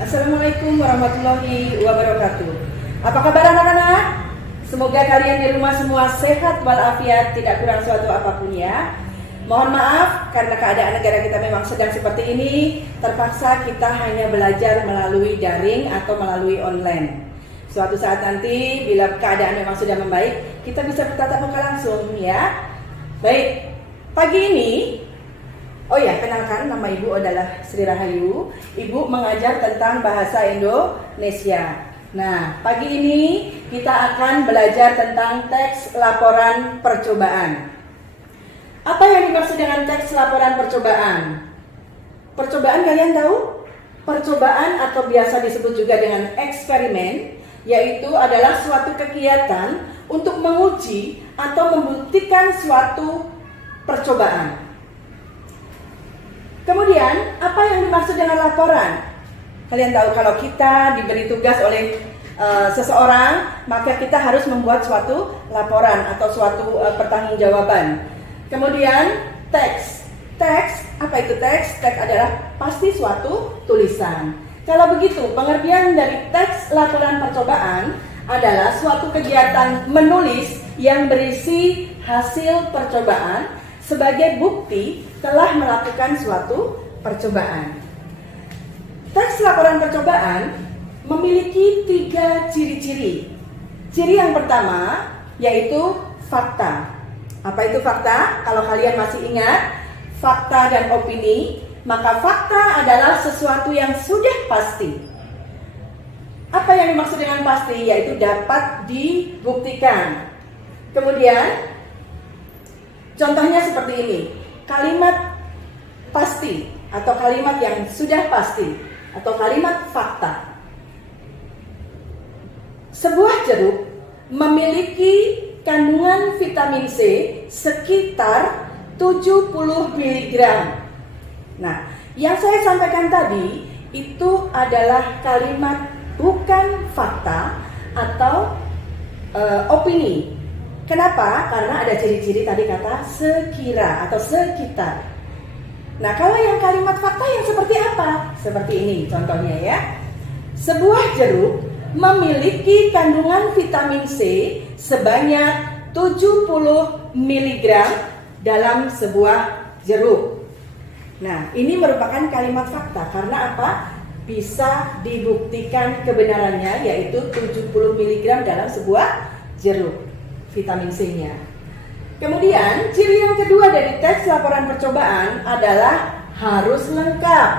Assalamualaikum warahmatullahi wabarakatuh. Apa kabar anak-anak? Semoga kalian di rumah semua sehat walafiat, tidak kurang suatu apapun ya. Mohon maaf karena keadaan negara kita memang sedang seperti ini, terpaksa kita hanya belajar melalui daring atau melalui online. Suatu saat nanti bila keadaan memang sudah membaik, kita bisa bertatap muka langsung ya. Baik, pagi ini kenalkan, nama Ibu adalah Sri Rahayu. Ibu mengajar tentang bahasa Indonesia. Nah, pagi ini kita akan belajar tentang teks laporan percobaan. Apa yang dimaksud dengan teks laporan percobaan? Percobaan kalian tahu? Percobaan atau biasa disebut juga dengan eksperimen, yaitu adalah suatu kegiatan untuk menguji atau membuktikan suatu percobaan. Kemudian, apa yang dimaksud dengan laporan? Kalian tahu kalau kita diberi tugas oleh seseorang, maka kita harus membuat suatu laporan atau suatu pertanggungjawaban. Kemudian, teks. Teks, apa itu teks? Teks adalah pasti suatu tulisan. Kalau begitu, pengertian dari teks laporan percobaan adalah suatu kegiatan menulis yang berisi hasil percobaan sebagai bukti telah melakukan suatu percobaan. Teks laporan percobaan memiliki 3 ciri-ciri. Ciri yang pertama yaitu fakta. Apa itu fakta? Kalau kalian masih ingat, fakta dan opini, maka fakta adalah sesuatu yang sudah pasti. Apa yang dimaksud dengan pasti? Yaitu dapat dibuktikan. Kemudian, contohnya seperti ini. Kalimat pasti atau kalimat yang sudah pasti atau kalimat fakta. Sebuah jeruk memiliki kandungan vitamin C sekitar 70 mg. Nah, yang saya sampaikan tadi itu adalah kalimat bukan fakta atau opini. Kenapa? Karena ada ciri-ciri tadi kata sekira atau sekitar. Nah, kalau yang kalimat fakta yang seperti apa? Seperti ini contohnya ya. Sebuah jeruk memiliki kandungan vitamin C sebanyak 70 mg dalam sebuah jeruk. Nah, ini merupakan kalimat fakta karena apa? Bisa dibuktikan kebenarannya, yaitu 70 mg dalam sebuah jeruk vitamin C-nya. Kemudian, ciri yang kedua dari teks laporan percobaan adalah harus lengkap.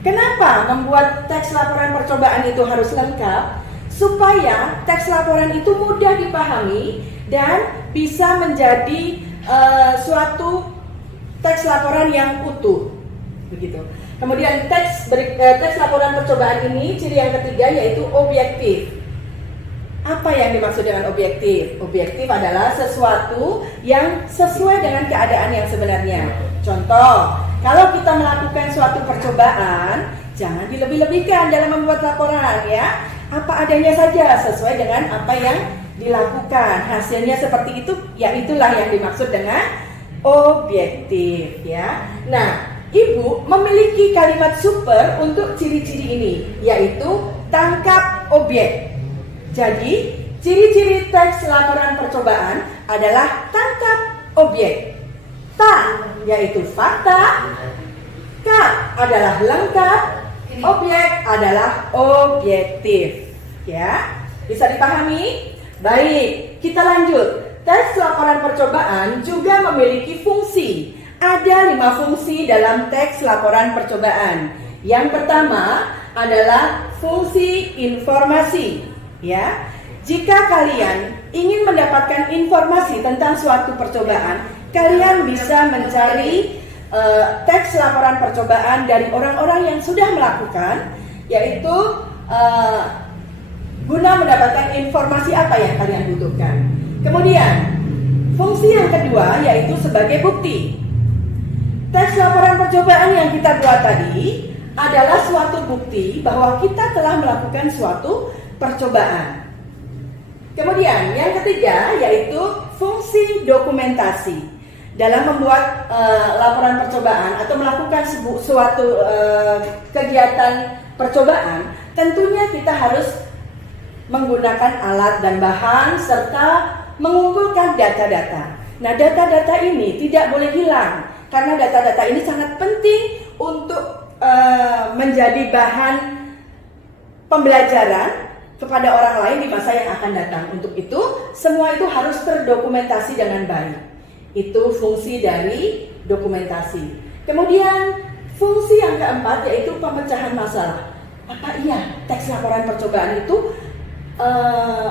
Kenapa membuat teks laporan percobaan itu harus lengkap? Supaya teks laporan itu mudah dipahami dan bisa menjadi suatu teks laporan yang utuh. Begitu. Kemudian teks laporan percobaan ini, ciri yang ketiga yaitu objektif. Apa yang dimaksud dengan objektif? Objektif adalah sesuatu yang sesuai dengan keadaan yang sebenarnya. Contoh, kalau kita melakukan suatu percobaan, jangan dilebih-lebihkan dalam membuat laporan ya. Apa adanya saja sesuai dengan apa yang dilakukan. Hasilnya seperti itu, ya itulah yang dimaksud dengan objektif ya. Nah, Ibu memiliki kalimat super untuk ciri-ciri ini, yaitu tangkap objek. Jadi, ciri-ciri teks laporan percobaan adalah tangkap objek. Ta, yaitu fakta. Ka adalah lengkap. Objek adalah objektif. Ya, bisa dipahami? Baik, kita lanjut. Teks laporan percobaan juga memiliki fungsi. Ada 5 fungsi dalam teks laporan percobaan. Yang pertama adalah fungsi informasi. Ya, jika kalian ingin mendapatkan informasi tentang suatu percobaan, kalian bisa mencari teks laporan percobaan dari orang-orang yang sudah melakukan, yaitu guna mendapatkan informasi apa yang kalian butuhkan. Kemudian, fungsi yang kedua yaitu sebagai bukti. Teks laporan percobaan yang kita buat tadi adalah suatu bukti bahwa kita telah melakukan suatu percobaan. Kemudian yang ketiga yaitu fungsi dokumentasi. Dalam membuat laporan percobaan atau melakukan suatu kegiatan percobaan, tentunya kita harus menggunakan alat dan bahan serta mengumpulkan data-data. Nah, data-data ini tidak boleh hilang karena data-data ini sangat penting untuk menjadi bahan pembelajaran kepada orang lain di masa yang akan datang. Untuk itu, semua itu harus terdokumentasi dengan baik. Itu fungsi dari dokumentasi. Kemudian, fungsi yang keempat yaitu pemecahan masalah. Apa iya teks laporan percobaan itu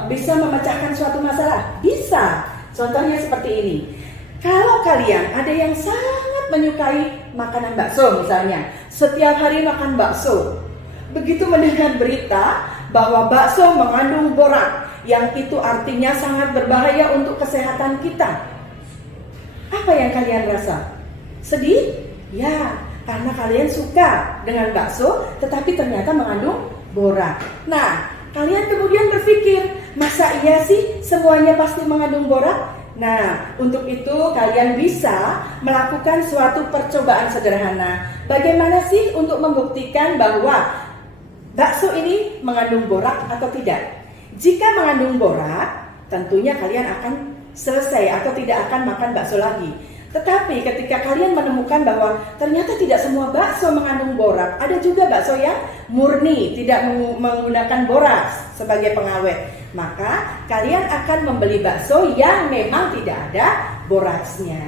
bisa memecahkan suatu masalah? Bisa. Contohnya seperti ini. Kalau kalian ada yang sangat menyukai makanan bakso misalnya, setiap hari makan bakso, begitu mendengar berita bahwa bakso mengandung borak, yang itu artinya sangat berbahaya untuk kesehatan kita, apa yang kalian rasa? Sedih? Ya, karena kalian suka dengan bakso, tetapi ternyata mengandung borak. Nah, kalian kemudian berpikir, masa iya sih semuanya pasti mengandung borak? Nah, untuk itu kalian bisa melakukan suatu percobaan sederhana. Bagaimana sih untuk membuktikan bahwa bakso ini mengandung borak atau tidak? Jika mengandung borak, tentunya kalian akan selesai atau tidak akan makan bakso lagi. Tetapi ketika kalian menemukan bahwa ternyata tidak semua bakso mengandung borak, ada juga bakso yang murni tidak menggunakan boraks sebagai pengawet, maka kalian akan membeli bakso yang memang tidak ada boraksnya.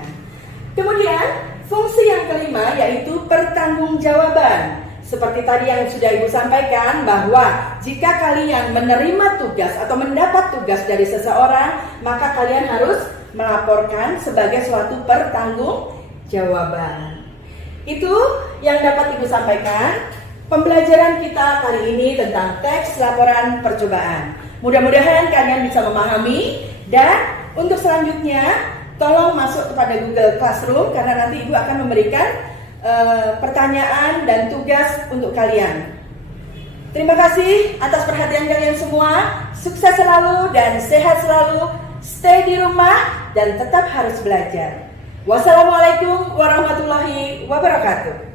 Kemudian fungsi yang kelima yaitu pertanggungjawaban. Seperti tadi yang sudah Ibu sampaikan, bahwa jika kalian menerima tugas atau mendapat tugas dari seseorang, maka kalian harus melaporkan sebagai suatu pertanggungjawaban. Itu yang dapat Ibu sampaikan. Pembelajaran kita kali ini tentang teks laporan percobaan. Mudah-mudahan kalian bisa memahami, dan untuk selanjutnya tolong masuk kepada Google Classroom karena nanti Ibu akan memberikan pertanyaan dan tugas untuk kalian. Terima kasih atas perhatian kalian semua. Sukses selalu dan sehat selalu. Stay di rumah dan tetap harus belajar. Wassalamualaikum warahmatullahi wabarakatuh.